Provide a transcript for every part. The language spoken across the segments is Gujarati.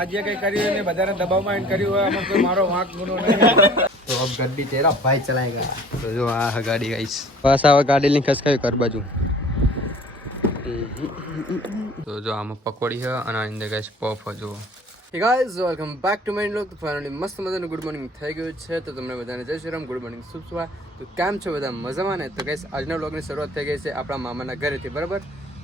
આજે કઈ કર્યું મેં બધાને દબાવમાં એન્ડ કર્યું હોય આમાં કોઈ મારો વાંક ગુનો નહીં तो अब गड्डी तेरा भाई चलाएगा तो जो आ गाड़ी गाइस बस आवा गाड़ी लिंक खसकायो कर बाजू तो जो आम पकोड़ी है અને અંદર ગાઈસ પફ જો હે guys welcome back to my vlog. તો ફાઇનલી મસ્ત મજાનું ગુડ મોર્નિંગ થઈ ગયું છે. તો તમને બધાને જય શ્રી રામ, ગુડ મોર્નિંગ, શુભ સવાર. તો કેમ છો બધા, મજામાં ને? તો ગાઈસ આજના વ્લોગની શરૂઆત થઈ ગઈ છે આપણા મામાના ઘરેથી, બરાબર.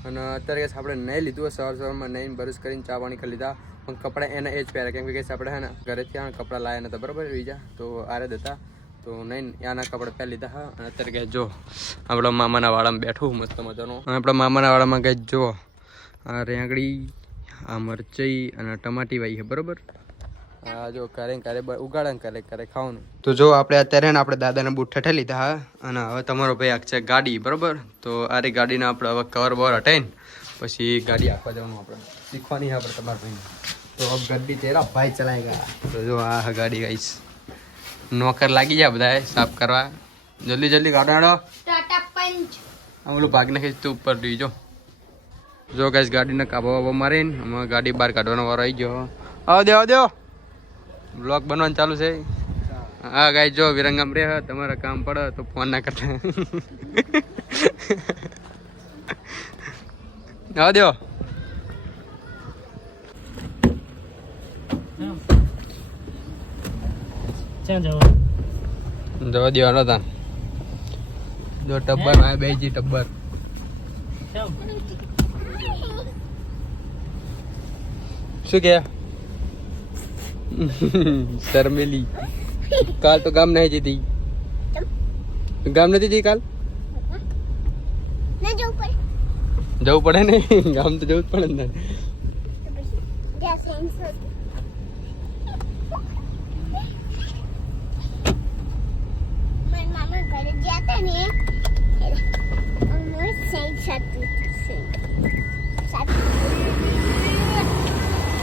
અને અત્યારે ગાઈસ આપણે નહીં લીધું, સવારમાં નહીં બ્રશ કરીને ચા પાણી કરી લીધા, પણ કપડાં એના એ જ પહેર્યા, કેમ કે ગાઈસ આપણે હે ને ઘરેથી આ કપડાં લાયા નતા, બરાબર, બીજા તો આરે હતા, તો નહીં આના કપડાં પહેરી લીધા હા. અને અત્યારે ગાઈસ જો આપણા મામાના વાડામાં બેઠું મસ્ત મજાનો. આપણા મામાના વાડામાં ગાઈસ જો આ રેંગડી, આ મરચઈ અને ટમાટી વાઈ છે, બરોબર. આ જો ક્યારે ઉગાડા ક્યારે ક્યારે ખાવાનું. તો જો આપણે અત્યારે ને આપણે દાદાના બૂટ ઠઠે લીધા હા. અને હવે તમારો ભાઈ આખશે ગાડી, બરોબર. તો આ રે ગાડીને આપણે હવે કવર બવર હટાઈને પછી ગાડી આપવા જવાનું આપણે શીખવાની છે આપણે તમારા ભાઈને. તો હવે ગાડી તેરા ભાઈ ચલાએગા. તો જો આ ગાડી ગાઈશ નોકર લાગી જાય બધા સાફ કરવા. જલ્દી જલ્દી ગાડાડો ટાટા પંચ. આ ઓલું ભાગ નાખીશ તું ઉપર રહી જો ગાઈસ ગાડીને કાબો વાબો મારીને અમે ગાડી બહાર કાઢવાનો વારો આવી ગયો. આવો દો બ્લોગ બનવાનું ચાલુ છે. હા ગાઈસ જો વિરંગામ રે તમારા કામ પડે તો ફોન ના કરતા. આવો દો જવા દેવાનો તા જો ટબ્બર માં બેજી ટબ્બર શું કે શર્મેલી કાલ તો ગામ નહીં જતી, ગામ નથી જતી કાલ. જવું પડે ને ગામ તો જવું જ પડે ને.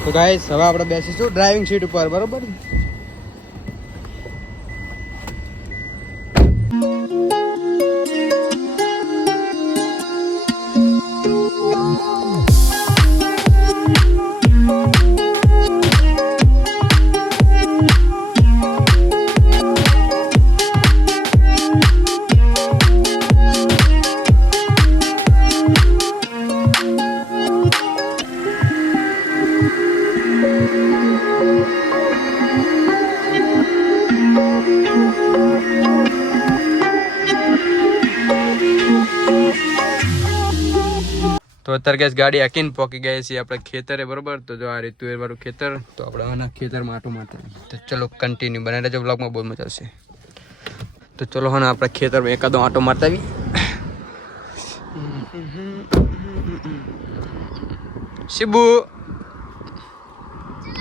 તો ગાઈસ હવે આપણે બેસીશું ડ્રાઇવિંગ સીટ ઉપર, બરોબર. તો અત્યારે ગેસ ગાડી હાકીને પોકી ગયા છીએ આપણે ખેતરે, બરોબર. તો જો આ રીતું વાળું ખેતર, તો આપણે આના ખેતરમાં આટો મારતા. તો ચલો કન્ટિન્યુ બનાવી રહેજો, બ્લોગમાં બહુ મજા આવશે. તો ચલો હા આપણે ખેતરમાં એકાદો આટો મારતા આવી. શિબુ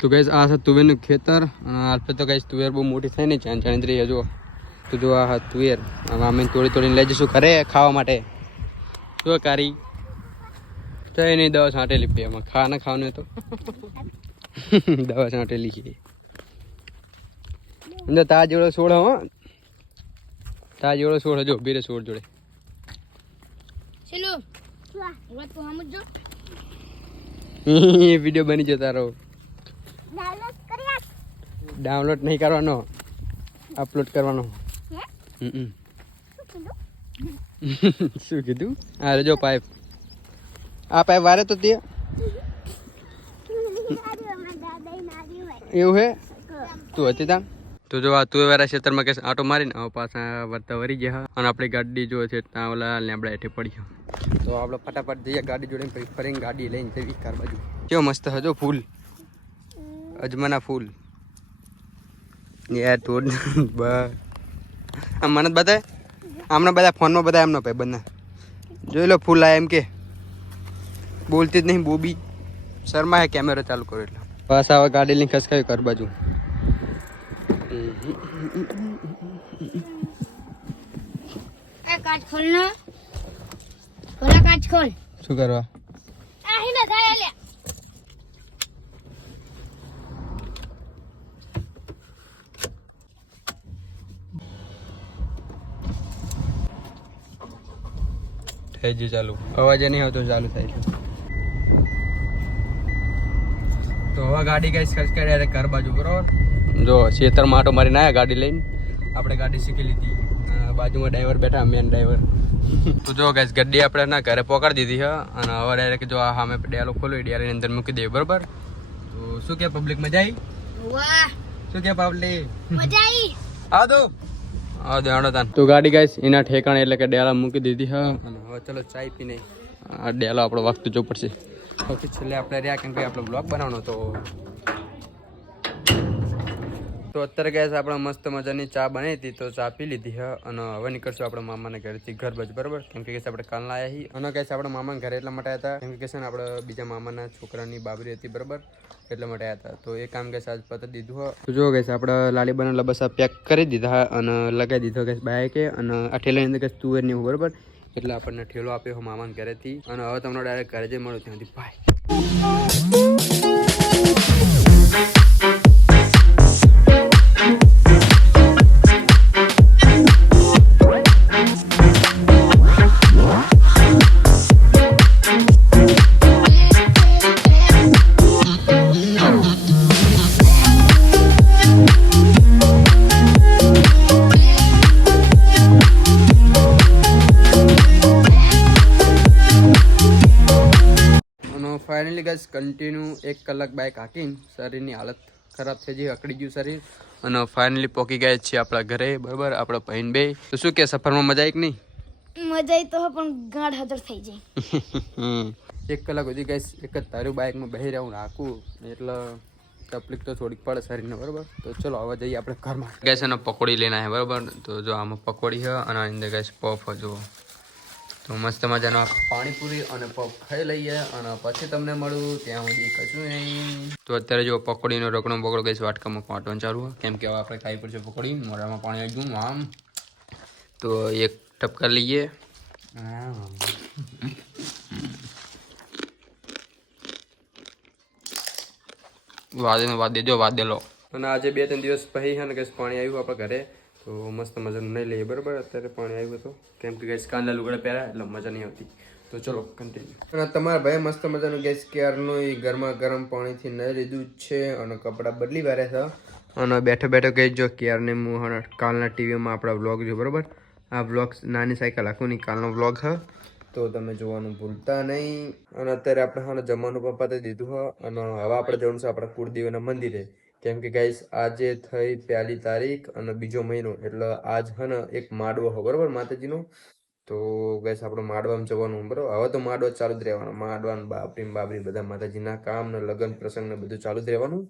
તો ગેસ આ છે તુવેરનું ખેતર. અને આપણે તો ગેસ તુવેર બહુ મોટી થઈ નહીં, જાણી રહી હજુ. તો જો આ તુવેર અમે તોડીને લઈ જઈશું ઘરે ખાવા માટે. જો કારી તો નહીં દવા છાંટેલી પે એમાં ખાવાનું તો દવા છાંટેલી છે. અંદર તા જોડે છોડ હો, તા જોડે છોડ જો બીરે છોડ જોડે વિડીયો બની જતો તારો. ડાઉનલોડ નહીં કરવાનો, અપલોડ કરવાનો. શું કીધું? અરે જો પાઇપ, આ પાઇપ વારે તો તે એવું હે તું હતી તા. તો જો આ તું વાળા ખેતરમાં કે આટો મારીને હવે પાછા વર્તા વરી ગયા. અને આપણી ગાડી જો છે ત્યાં ઓલા લેમડા હેઠે પડી. તો આપણે ફટાફટ જઈએ ગાડી જોડે, પછી ફરીને ગાડી લઈને જઈએ કાર બાજુ. કેવો મસ્ત હજો ફૂલ, અજમાના ફૂલ યાર. તોડ આમ મને જ બતાય, આમના બધા ફોનમાં બધા એમનો ભાઈ બંને જોઈ લો ફૂલ આ એમ કે બોલતી જ નહીં. બોબી શર્મા હે કેમેરો ચાલુ કરો એટલે બસ આવા ગાડી લઈને ખસકાયું કર બાજુ. કાચ ખોલ ને, ખોલા કાચ ખોલ. શું કરવા? આહી ને થાય લે. થઈ ગયું ચાલુ, અવાજ નહીં આવતો ચાલુ થાય છે. તો તો હવે ગાડી કઈ ખસકાઈ ડાયરેક્ટ ઘર બાજુ બરોબર. જો ખેતર માટો મારીને આવ્યા ગાડી લઈને. આપણે ગાડી શીખી લીધી. બાજુમાં ડ્રાઈવર બેઠા, મેન ડ્રાઈવર. તો જો ગાઈસ ગાડી આપણે ના ઘરે પકડી દીધી છે અને હવે ડાયરેક્ટ જો આ સામે ડેલો ખોલ્યો, ડેલાની અંદર મૂકી દઈએ બરોબર. તો શું કે પબ્લિક મજા આવી? વાહ શું કે પબ્લિક મજા આવી. આ દો તો ગાડી ગાઈસ એના ઠેકાણે એટલે કે ડેલા મૂકી દીધી છે અને હવે ચલો ચાય પીને આ ડેલો આપણો વખત જો પડશે. સૌથી છેલ્લે આપણે રહ્યા કેમ કે આપણે બ્લોગ બનાવવાનો તો અત્યારે ગાઈસ આપણે મસ્ત મજાની ચા બનાવી હતી તો ચા પી લીધી છે અને હવે નીકળશું આપણે મામાના ઘરેથી ઘર બાજુ બરાબર. કેમ કે આપણે કાલ લાયા છીએ અને ગાઈસ આપણે મામાના ઘરે એટલા માટે હતા કેમ કે છે ને આપણે બીજા મામાના છોકરાની બાબરી હતી બરાબર, એટલા માટે આવ્યા હતા. તો એ કામ ગેસ આજ પતી દીધું હોય. તો જો ગેસ આપણે લાલી બનાવેલા બસ પેક કરી દીધા અને લગાવી દીધો ગેસ બાઈકે અને આ ઠેલાની અંદર ગેસ તુવેર નહીં બરાબર, એટલે આપણને ઠેલો આપ્યો હોય મામાના ઘરેથી અને હવે તમને ડાયરેક્ટ ઘરે જઈ મળ્યું ત્યાંથી બાય. ફાઇનલી ગાઈસ કન્ટિન્યુ 1 કલાક બાઇક હાંકીને શરીરની હાલત ખરાબ થઈ ગઈ, અકડી ગયું શરીર અને ફાઇનલી પહોંચી ગયા છીએ આપણા ઘરે બરાબર. આપણા બહેન બે તો શું કે સફરમાં મજા આવી કે નહીં? મજા આવી તો પણ ગાઢ હદર થઈ જાય. 1 કલાક સુધી ગાઈસ એક જ તારું બાઇકમાં બેસી રહું હાંકું એટલે તકલીફ તો થોડીક પડે શરીરને બરાબર. તો ચલો હવે જઈએ આપણે ઘરમાં. ગેસ અને પકોડી લઈને આવ્યા બરાબર. તો જો આમાં પકોડી છે અને અંદર ગેસ પફ જો તો મસ્ત મજાનો પાણીપુરી અને પફ ખાઈ લઈએ અને પછી તમને મળું ત્યાં સુધી કશું નહીં. તો અત્યારે જો પકોડીનો રકડો બકડો ગઈ વાટકામાં વાટવાનું ચાલુ કેમ કે હવે આપણે ખાઈ પડશે પકોડી. મોઢામાં પાણી આવી ગયું આમ તો એક ટપકા લઈએ. વાદ દેજો વાદ દેલો. અને આજે 2-3 દિવસ પછી છે ને ગેસ પાણી આવ્યું આપણા ઘરે તો મસ્ત મજાનું નહીં લઈએ બરાબર. અત્યારે પાણી આવ્યું હતું કેમ કે ગેસ કાંદા લુગડા પહેર્યા એટલે મજા નહીં આવતી. તો ચલો કન્ટિન્યુ. અને તમારા ભાઈ મસ્ત મજાનું ગેસ ક્યારનું ગરમા ગરમ પાણીથી નહીં લીધું જ છે અને કપડાં બદલી વાર્યા છે અને બેઠો બેઠો કહી જો ક્યારને હું કાલના ટીવીમાં આપણા વ્લોગ જો બરાબર. આ વ્લોગ નાની સાયકલ આખું નહીં કાલનો વ્લોગ છે તો તમે જોવાનું ભૂલતા નહીં. અને અત્યારે આપણે હા જમવાનું પણ પતાવી દીધું હોય અને હવે આપણે જવાનું છે આપણા કુળદેવીના મંદિરે કેમ કે ગાઈસ આજે થઈ 1 તારીખ અને 2જો મહિનો એટલે આજ હે ને એક માડવો હોય બરાબર માતાજીનો. તો ગાઈસ આપણે માડવામાં જવાનું બરાબર. હવે તો માડવો ચાલુ જ રહેવાનો, માડવાનું બાબરી બધા માતાજીના કામ ને લગ્ન પ્રસંગ ને બધું ચાલુ જ રહેવાનું.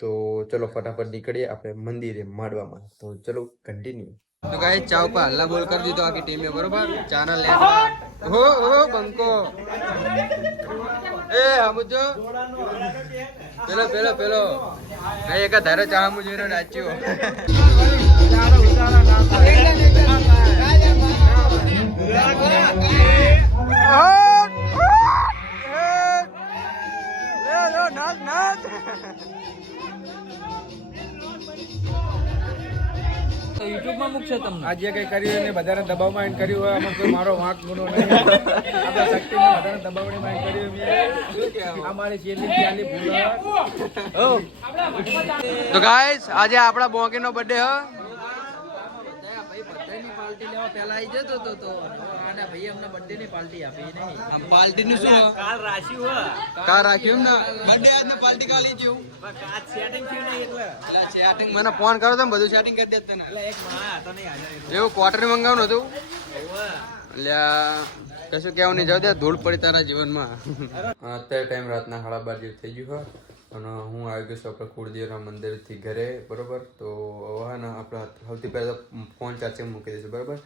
તો ચલો ફટાફટ નીકળીએ આપણે મંદિરે માડવામાં. તો ચલો કન્ટિન્યુ. તો ગાઈસ ચા ઉપર હલ્લા બોલ કરી દીધો આખી ટીમે બરાબર. ચાના લેવા હો બંકો એ સમજો પેલો એક ધારો ચા મુજરો નાચ્યો. યુટ્યુબમાં મૂકશે તમને આજે કઈ કર્યું એને બધાને દબાવમાં આવીને કર્યું હોય આમાં કોઈ મારો વાંક ગુનો નહીં. આપણા શક્તિને બધાને દબાવણીમાં આવીને કર્યું અમારી છેલ્લી ભૂલ. તો ગાઈસ આજે આપણા બોંકીનો બર્થડે હ. પાર્ટીનું શું કાલ રાખ્યું ને બર્થડે આજની પાર્ટી કાલ જેવું સેટિંગ મને ફોન કરો તો બધું સેટિંગ કરી દેતા ને એવું ક્વાર્ટર મંગાવવાનું હતું એટલે કશું કેવું નહીં જાવ દે ધૂળ પડી તારા જીવનમાં. અત્યારે ટાઈમ રાતના 12:30 જેવું થઈ ગયું હોય અને હું આવી ગયો છું આપણે કુળદેવના મંદિરથી ઘરે બરાબર. તો હવે ને આપણે સૌથી પહેલાં ફોન ચાર્જિંગ મૂકી દઈશું બરાબર.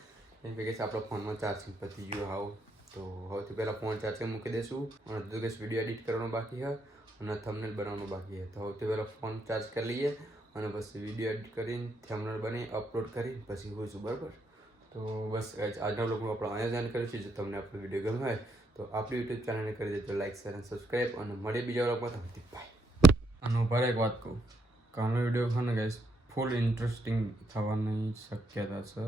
એમ કે આપણા ફોનમાં ચાર્જિંગ પતી ગયું આવું તો સૌથી પહેલાં ફોન ચાર્જિંગ મૂકી દઈશું અને બધું કે વિડીયો એડિટ કરવાનો બાકી છે અને થંબનેલ બનાવવાનું બાકી છે. તો સૌથી પહેલાં ફોન ચાર્જ કરી લઈએ અને પછી વિડીયો એડિટ કરીને થંબનેલ બની અપલોડ કરી પછી હોઈશું બરાબર. તો બસ આજના લોકો આપણે અહીંયા જાણ કરીશું. જો તમને આપણો વિડીયો ગમ્યો હોય તો આપણી યુટ્યુબ ચેનલને કરી દેજો લાઈક શેર અને સબસ્ક્રાઈબ અને મળીએ બીજા વ્લોગમાં. તો બાય. અને ઉપર એક વાત કહું, કાલનો વિડીયો છે ને ગાઈસ ફૂલ ઇન્ટરેસ્ટિંગ થવાની શક્યતા છે.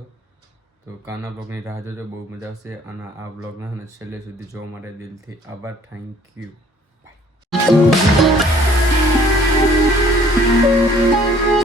તો કાલના બ્લોગની રાહ જોજો, બહુ મજા આવશે અને આ બ્લોગના છેલ્લે સુધી જોવા માટે દિલથી આભાર. Thank you.